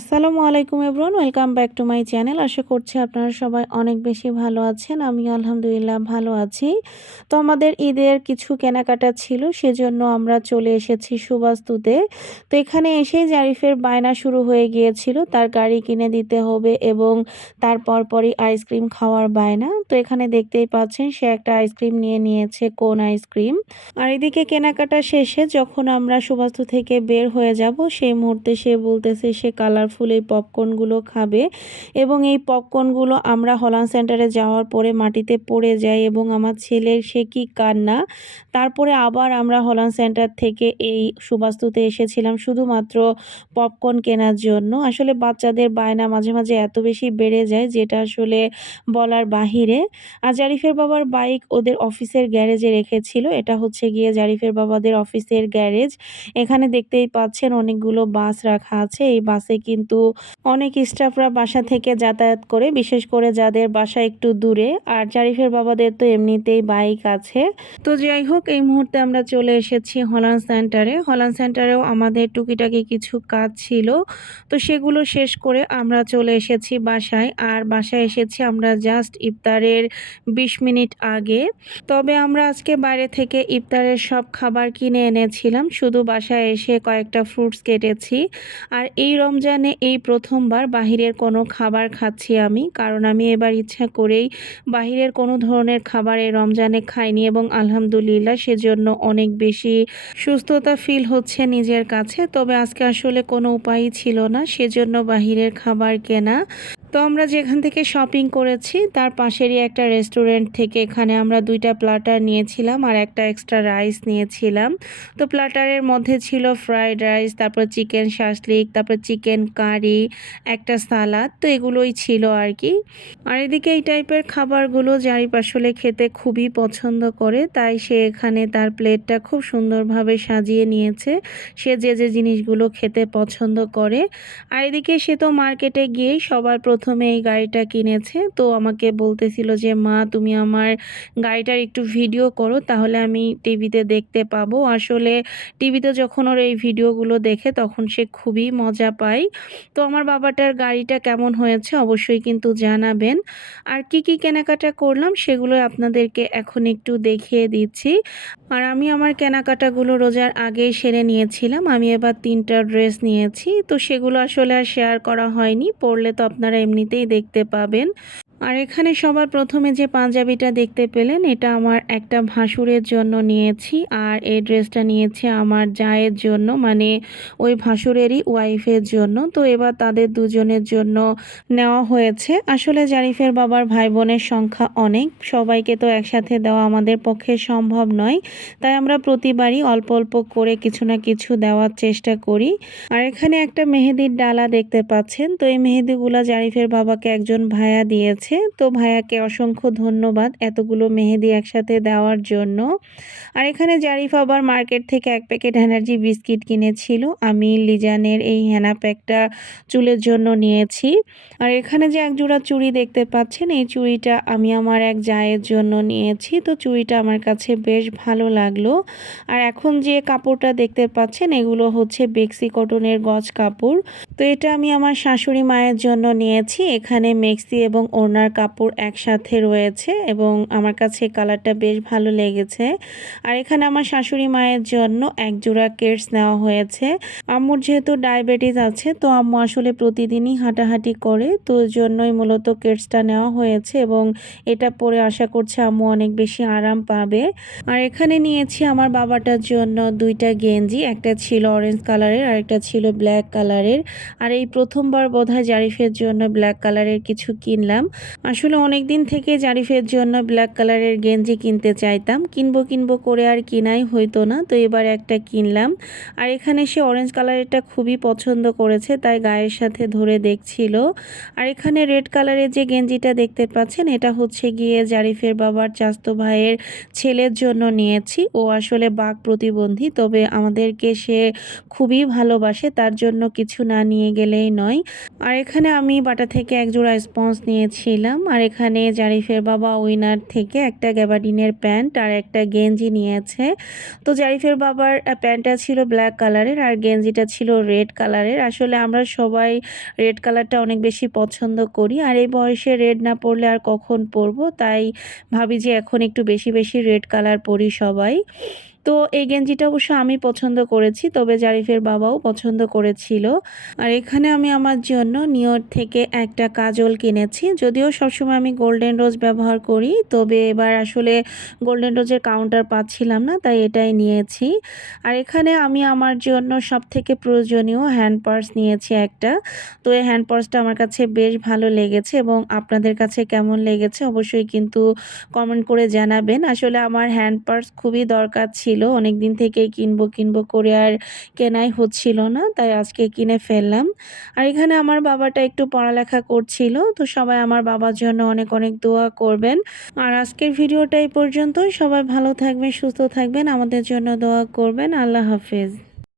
আসসালামু আলাইকুম everyone, welcome back to my channel. আশা করছি আপনারা সবাই অনেক বেশি ভালো আছেন আমি আলহামদুলিল্লাহ ভালো আছি। তো আমাদের ঈদের কিছু কেনাকাটা ছিল, সেজন্য আমরা চলে এসেছি সুবাস্তুতে। তো এখানে এসেই জারিফের বায়না শুরু হয়ে গিয়েছিল, তার গাড়ি কিনে দিতে হবে এবং তারপর পরই আইসক্রিম খাওয়ার বায়না। তো এখানে দেখতেই পাচ্ছেন, সে একটা আইসক্রিম নিয়ে নিয়েছে, কোন আইসক্রিম। আর এদিকে কেনাকাটা শেষে যখন আমরা সুবাস্তু থেকে বের হয়ে যাব, সেই মুহূর্তে সে বলতেছে, সে কালারফুল এই পপকর্নগুলো খাবে এবং এই পপকর্নগুলো আমরা হলান সেন্টারে যাওয়ার পরে মাটিতে পড়ে যায় এবং আমার ছেলের সে কি কান্না। তারপরে আবার আমরা হলান সেন্টার থেকে এই সুবাস্তুতে এসেছিলাম শুধুমাত্র পপকর্ন কেনার জন্য। আসলে বাচ্চাদের বায়না মাঝে মাঝে এত বেশি বেড়ে যায় যেটা আসলে বলার বাহিরে। আর জারিফের বাবার বাইক ওদের অফিসের গ্যারেজে রেখেছিল। এটা হচ্ছে গিয়ে জারিফের বাবাদের অফিসের গ্যারেজ। এখানে দেখতেই পাচ্ছেন অনেকগুলো বাস রাখা আছে। এই বাসে কিন্তু অনেক স্টাফরা বাসা থেকে যাতায়াত করে, বিশেষ করে যাদের বাসা একটু দূরে। আর জারিফের বাবাদের তো এমনিতেই বাইক আছে। তো যাই হোক, এই মুহূর্তে আমরা চলে এসেছি হলান সেন্টারে। হলান সেন্টারেও আমাদের টুকিটাকি কিছু কাজ ছিল। তো সেগুলো শেষ করে আমরা চলে এসেছি বাসায়। আর বাসায় এসেছি আমরা জাস্ট ইফতারের বিশ মিনিট আগে। তবে আমরা আজকে বাইরে থেকে ইফতারের সব খাবার কিনে এনেছিলাম। শুধু বাসায় এসে কয়েকটা ফ্রুটস কেটেছি। আর এই রমজানে এই প্রথমবার বাহিরের কোনো খাবার খাচ্ছি আমি, কারণ আমি এবার ইচ্ছা করেই বাহিরের কোনো ধরনের খাবার এই রমজানে খাইনি এবং আলহামদুলিল্লাহ সেজন্য অনেক বেশি সুস্থতা ফিল হচ্ছে নিজের কাছে। তবে আজকে আসলে কোনো উপায়ই ছিল না, সেজন্য বাহিরের খাবার কেনা। তো আমরা যেখান থেকে শপিং করেছি, তার পাশেরই একটা রেস্টুরেন্ট থেকে এখানে আমরা দুইটা প্লাটার নিয়েছিলাম আর একটা এক্সট্রা রাইস নিয়েছিলাম। তো প্লাটারের মধ্যে ছিল ফ্রাইড রাইস তারপর চিকেন শাসলিক, তারপর চিকেন কারি একটা সালাদ তো এগুলোই ছিল আর কি। আর এদিকে এই টাইপের খাবারগুলো জারিপ আসলে খেতে খুবই পছন্দ করে, তাই সে এখানে তার প্লেটটা খুব সুন্দরভাবে সাজিয়ে নিয়েছে। সে যে যে জিনিসগুলো খেতে পছন্দ করে। আর এদিকে সে তো মার্কেটে গিয়েই সবার প্রথমে এই গাড়িটা কিনেছে, তো আমাকে বলতেছিল যে, মা, তুমি আমার গাড়িটার একটু ভিডিও করো, তাহলে আমি টিভিতে দেখতে পাবো। আসলে টিভিতে যখন ওর এই ভিডিওগুলো দেখে, তখন সে খুবই মজা পায়। তো আমার বাবাটার গাড়িটা কেমন হয়েছে অবশ্যই কিন্তু জানাবেন। আর কি কি কেনাকাটা করলাম, সেগুলো আপনাদেরকে এখন একটু দেখিয়ে দিচ্ছি। আর আমি আমার কেনাকাটাগুলো রোজার আগেই সেরে নিয়েছিলাম। আমি এবার তিনটা ড্রেস নিয়েছি। তো সেগুলো আসলে আর শেয়ার করা হয়নি। পড়লে তো আপনারা এমনিতেই দেখতে পাবেন। আর এখানে সবার প্রথমে যে পাঞ্জাবিটা দেখতে পেলেন, এটা আমার একটা ভাসুরের জন্য নিয়েছি। আর এই ড্রেসটা নিয়েছি আমার জায়ের জন্য মানে ওই ভাসুরেরই ওয়াইফের জন্য। তো এবার তাদের দুজনের জন্য নেওয়া হয়েছে। আসলে জারিফের বাবার ভাই বোনের সংখ্যা অনেক। সবাইকে তো একসাথে দেওয়া আমাদের পক্ষে সম্ভব নয়। তাই আমরা প্রতিবারই অল্প অল্প করে কিছু না কিছু দেওয়ার চেষ্টা করি। আর এখানে একটা মেহেদির ডালা দেখতে পাচ্ছেন। তো এই মেহেদিগুলা জারিফের বাবাকে একজন ভাইয়া দিয়েছে। তো ভাইয়াকে অসংখ্য ধন্যবাদ এতগুলো মেহেদি একসাথে দেওয়ার জন্য। আর এখানে জারিফ আবার মার্কেট থেকে এক প্যাকেট এনার্জি বিস্কিট কিনেছিল। আমি লিজানের এই হ্যানা প্যাকটা চুলের জন্য নিয়েছি। আর এখানে যে এক জোড়া চুড়ি দেখতে পাচ্ছেন, এই চুড়িটা আমি আমার এক জায়ের জন্য নিয়েছি। তো চুড়িটা আমার কাছে বেশ ভালো লাগল। আর এখন যে কাপড়টা দেখতে পাচ্ছেন, এগুলো হচ্ছে বেক্সি কটনের গজ কাপড়। তো এটা আমি আমার শাশুড়ি মায়ের জন্য নিয়েছি। এখানে মেক্সি এবং ওনার কাপড় একসাথে রয়েছে এবং আমার কাছে কালারটা বেশ ভালো লেগেছে। আর এখানে আমার শাশুড়ি মায়ের জন্য এক জোড়া কেটস নেওয়া হয়েছে। আম্মুর যেহেতু ডায়াবেটিস আছে, তো আম্মু আসলে প্রতিদিনই হাঁটাহাঁটি করে, তো জন্যই মূলত কেটসটা নেওয়া হয়েছে এবং এটা পরে আশা করছে আম্মু অনেক বেশি আরাম পাবে। আর এখানে নিয়েছি আমার বাবাটার জন্য দুইটা গেঞ্জি, একটা ছিল অরেঞ্জ কালারের আর একটা ছিল ব্ল্যাক কালারের আর এই প্রথমবার বোধহয় জারিফের জন্য ব্ল্যাক কালারের কিছু কিনলাম। আসলে অনেক দিন থেকে জারিফের জন্য ব্ল্যাক কালারের গেঞ্জি কিনতে চাইতাম। কিনবো কিনবো করে আর কিনাই হইতো না, তো এবার একটা কিনলাম। আর এখানে সে অরেঞ্জ কালারেরটা খুবই পছন্দ করেছে, তাই গায়ের সাথে ধরে দেখছিল। আর এখানে রেড কালারের যে গেঞ্জিটা দেখতে পাচ্ছেন, এটা হচ্ছে গিয়ে জারিফের বাবার চাস্তো ভাইয়ের ছেলের জন্য নিয়েছি। ও আসলে বাঘ প্রতিবন্ধী, তবে আমাদেরকে সে খুবই ভালোবাসে, তার জন্য কিছু না নিয়ে গেলেই নয়। আর এখানে আমি বাটা থেকে এক জোড়া স্পঞ্জ নিয়েছিলাম নিয়েছিলাম আর এখানে জারিফের বাবা উইনার থেকে একটা গ্যাবার্ডিনের প্যান্ট আর একটা গেঞ্জি নিয়েছে। তো জারিফের বাবার প্যান্টটা ছিল ব্ল্যাক কালারের আর গেঞ্জিটা ছিল রেড কালারের। আসলে আমরা সবাই রেড কালারটা অনেক বেশি পছন্দ করি। আর এই বয়সে রেড না পরলে আর কখন পরবো? তাই ভাবি যে এখন একটু বেশি বেশি রেড কালার পরি সবাই। তো এই গেঞ্জিটা অবশ্য আমি পছন্দ করেছি, তবে জারিফের বাবাও পছন্দ করেছিল। আর এখানে আমি আমার জন্য নিয়র থেকে একটা কাজল কিনেছি, যদিও সবসময় আমি গোল্ডেন রোজ ব্যবহার করি, তবে এবার আসলে গোল্ডেন রোজের কাউন্টার পাচ্ছিলাম না, তাই এটাই নিয়েছি। আর এখানে আমি আমার জন্য সব থেকে প্রয়োজনীয় হ্যান্ড পার্স নিয়েছি একটা, তো এই হ্যান্ড পার্সটা আমার কাছে বেশ ভালো লেগেছে এবং আপনাদের কাছে কেমন লেগেছে অবশ্যই কিন্তু কমেন্ট করে জানাবেন। আসলে আমার হ্যান্ড পার্স খুবই দরকার ছিল অনেক দিন থেকেই কিনবো কিনবো করে আর কেনাই হচ্ছিল না, তাই আজকে কিনে ফেললাম। আর এখানে আমার বাবাটা একটু পড়ালেখা করছিল, তো সবাই আমার বাবার জন্য অনেক অনেক দোয়া করবেন। আর আজকের ভিডিওটা এই পর্যন্তই। সবাই ভালো থাকবেন, সুস্থ থাকবেন, আমাদের জন্য দোয়া করবেন। আল্লাহ হাফেজ।